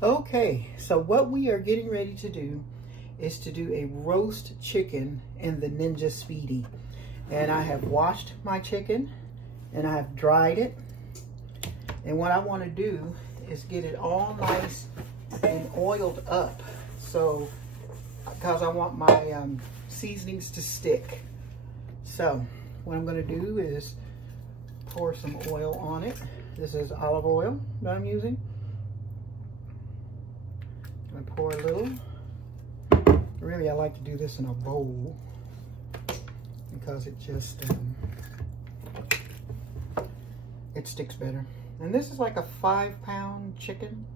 Okay, so what we are getting ready to do is to do a roast chicken in the Ninja Speedy. And I have washed my chicken and I have dried it. And what I want to do is get it all nice and oiled up. So, because I want my seasonings to stick. So, what I'm going to do is pour some oil on it. This is olive oil that I'm using. I pour a little. Really, I like to do this in a bowl because it just it sticks better. And this is like a 5-pound chicken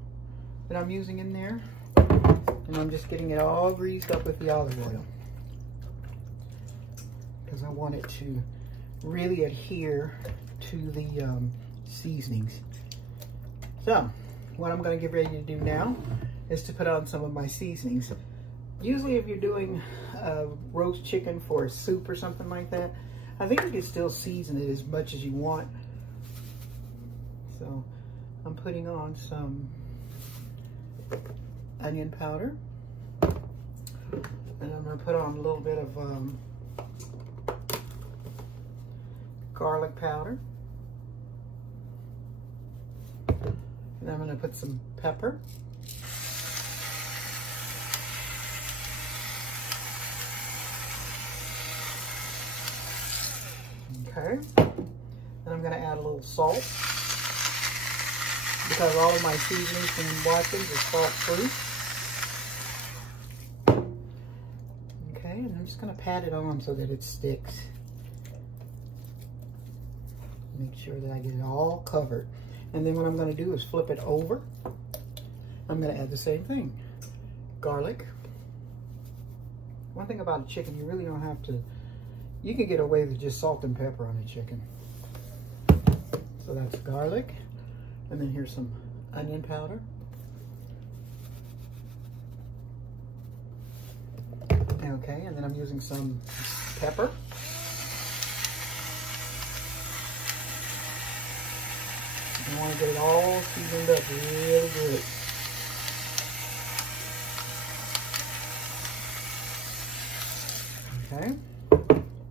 that I'm using in there, and I'm just getting it all greased up with the olive oil because I want it to really adhere to the seasonings. So, what I'm going to get ready to do now is to put on some of my seasonings. Usually if you're doing roast chicken for a soup or something like that, I think you can still season it as much as you want. So I'm putting on some onion powder, and I'm going to put on a little bit of garlic powder, and I'm going to put some pepper. Okay, then I'm going to add a little salt because all of my seasonings from Watkins is salt-free. Okay, and I'm just going to pat it on so that it sticks. Make sure that I get it all covered. And then what I'm going to do is flip it over. I'm going to add the same thing. Garlic. One thing about a chicken, you really don't have to. You can get away with just salt and pepper on a chicken. So that's garlic. And then here's some onion powder. Okay, and then I'm using some pepper. I want to get it all seasoned up really good. Okay.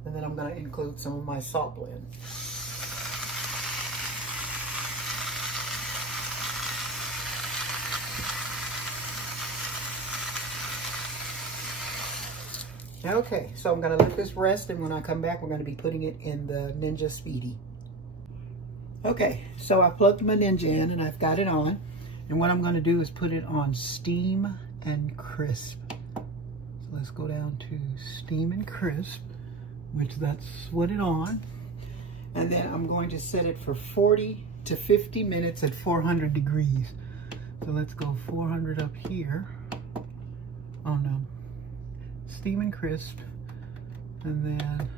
And then I'm going to include some of my salt blend. Okay, so I'm going to let this rest, and when I come back, we're going to be putting it in the Ninja Speedy. Okay, so I plugged my Ninja in and I've got it on. And what I'm going to do is put it on steam and crisp. So let's go down to steam and crisp, which that's what it's on. And then I'm going to set it for 40 to 50 minutes at 400 degrees. So let's go 400 up here. Oh no. Steam and crisp. And then,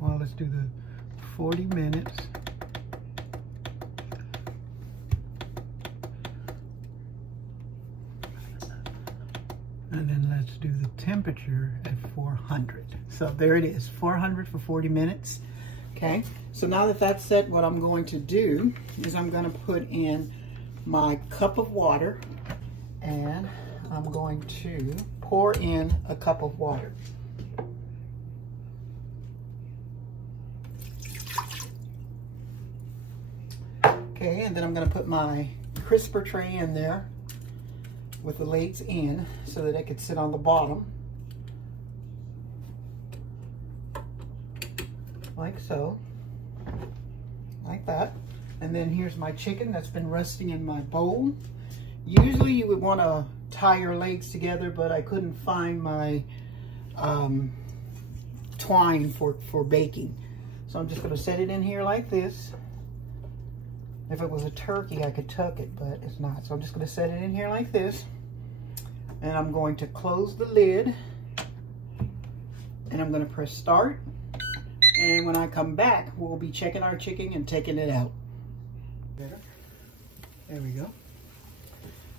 well, let's do the 40 minutes. And then let's do the temperature at 400. So there it is, 400 for 40 minutes. Okay, so now that that's set, what I'm going to do is I'm going to put in my cup of water, and I'm going to pour in a cup of water. Okay, and then I'm going to put my crisper tray in there with the legs in so that it could sit on the bottom. Like so. Like that. And then here's my chicken that's been resting in my bowl. Usually you would want to tie your legs together, but I couldn't find my twine for baking. So I'm just going to set it in here like this. If it was a turkey, I could tuck it, but it's not. So I'm just going to set it in here like this. And I'm going to close the lid. And I'm going to press start. And when I come back, we'll be checking our chicken and taking it out. There we go.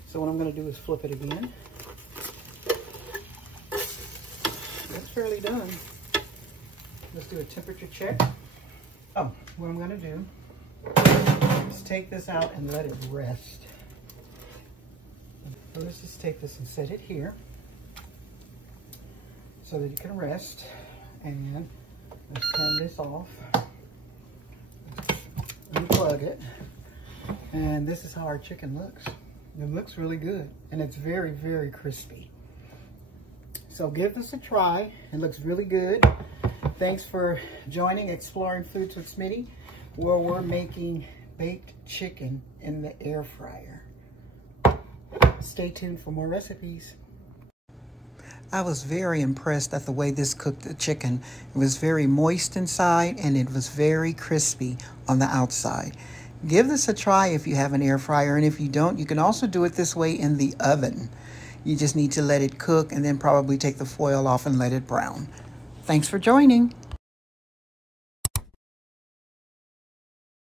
So what I'm going to do is flip it again. That's fairly done. Let's do a temperature check. Oh, what I'm going to do Let's take this out and let it rest. So let's just take this and set it here so that it can rest. And let's turn this off. Unplug it. And this is how our chicken looks. It looks really good. And it's very, very crispy. So give this a try. It looks really good. Thanks for joining Exploring Foods with Smitty, where we're making baked chicken in the air fryer. Stay tuned for more recipes. I was very impressed at the way this cooked the chicken. It was very moist inside and it was very crispy on the outside. Give this a try if you have an air fryer, and if you don't, you can also do it this way in the oven. You just need to let it cook and then probably take the foil off and let it brown. Thanks for joining.